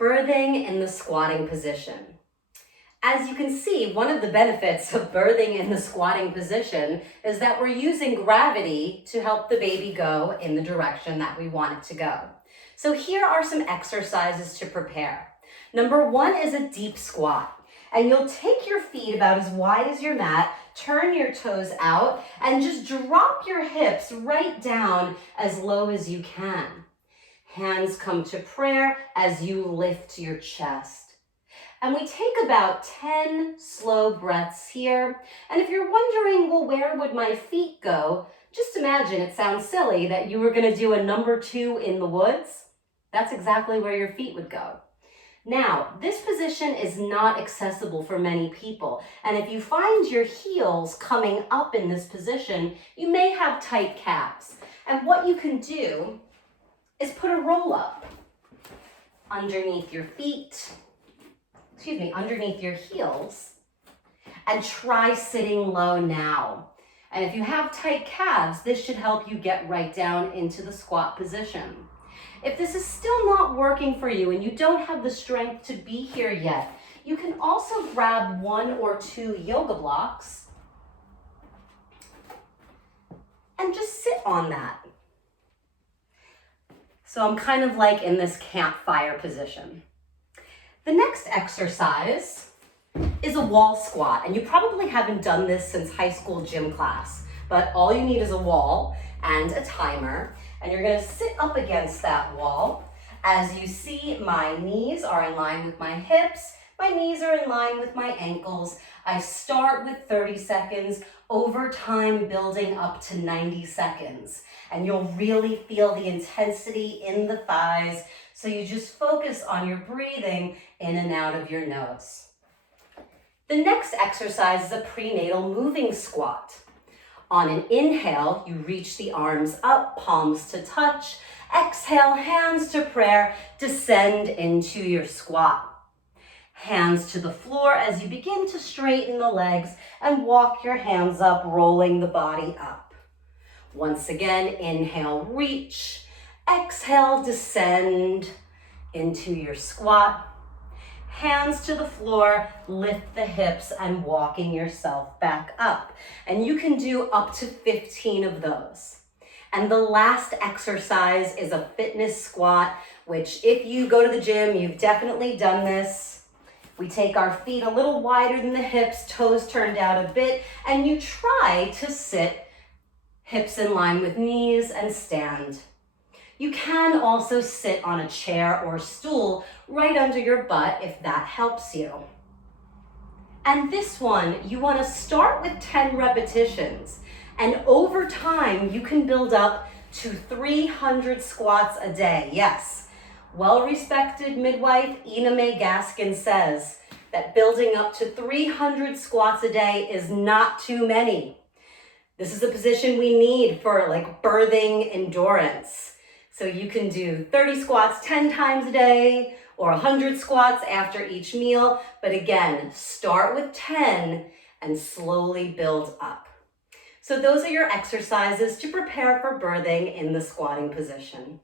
Birthing in the squatting position. As you can see, one of the benefits of birthing in the squatting position is that we're using gravity to help the baby go in the direction that we want it to go. So here are some exercises to prepare. Number one is a deep squat. And you'll take your feet about as wide as your mat, turn your toes out, and just drop your hips right down as low as you can. Hands come to prayer as you lift your chest. And we take about 10 slow breaths here. And if you're wondering, well, where would my feet go? Just imagine, it sounds silly, that you were going to do a number 2 in the woods. That's exactly where your feet would go. Now, this position is not accessible for many people. And if you find your heels coming up in this position, you may have tight calves. And what you can do is put a roll up underneath your feet, underneath your heels, and try sitting low now. And if you have tight calves, this should help you get right down into the squat position. If this is still not working for you and you don't have the strength to be here yet, you can also grab 1 or 2 yoga blocks and just sit on that. So I'm kind of like in this campfire position. The next exercise is a wall squat, and you probably haven't done this since high school gym class, but all you need is a wall and a timer, and you're gonna sit up against that wall. As you see, my knees are in line with my hips, my knees are in line with my ankles. I start with 30 seconds, over time building up to 90 seconds. And you'll really feel the intensity in the thighs, so you just focus on your breathing in and out of your nose. The next exercise is a prenatal moving squat. On an inhale, you reach the arms up, palms to touch. Exhale, hands to prayer, descend into your squat. Hands to the floor as you begin to straighten the legs and walk your hands up, rolling the body up. Once again, inhale, reach. Exhale, descend into your squat. Hands to the floor, lift the hips and walking yourself back up. And you can do up to 15 of those. And the last exercise is a fitness squat, which if you go to the gym, you've definitely done this. We take our feet a little wider than the hips, toes turned out a bit, and you try to sit hips in line with knees and stand. You can also sit on a chair or stool right under your butt if that helps you. And this one, you want to start with 10 repetitions. And over time, you can build up to 300 squats a day. Yes, well-respected midwife Ina May Gaskin says that building up to 300 squats a day is not too many. This is a position we need for like birthing endurance. So you can do 30 squats 10 times a day or 100 squats after each meal. But again, start with 10 and slowly build up. So those are your exercises to prepare for birthing in the squatting position.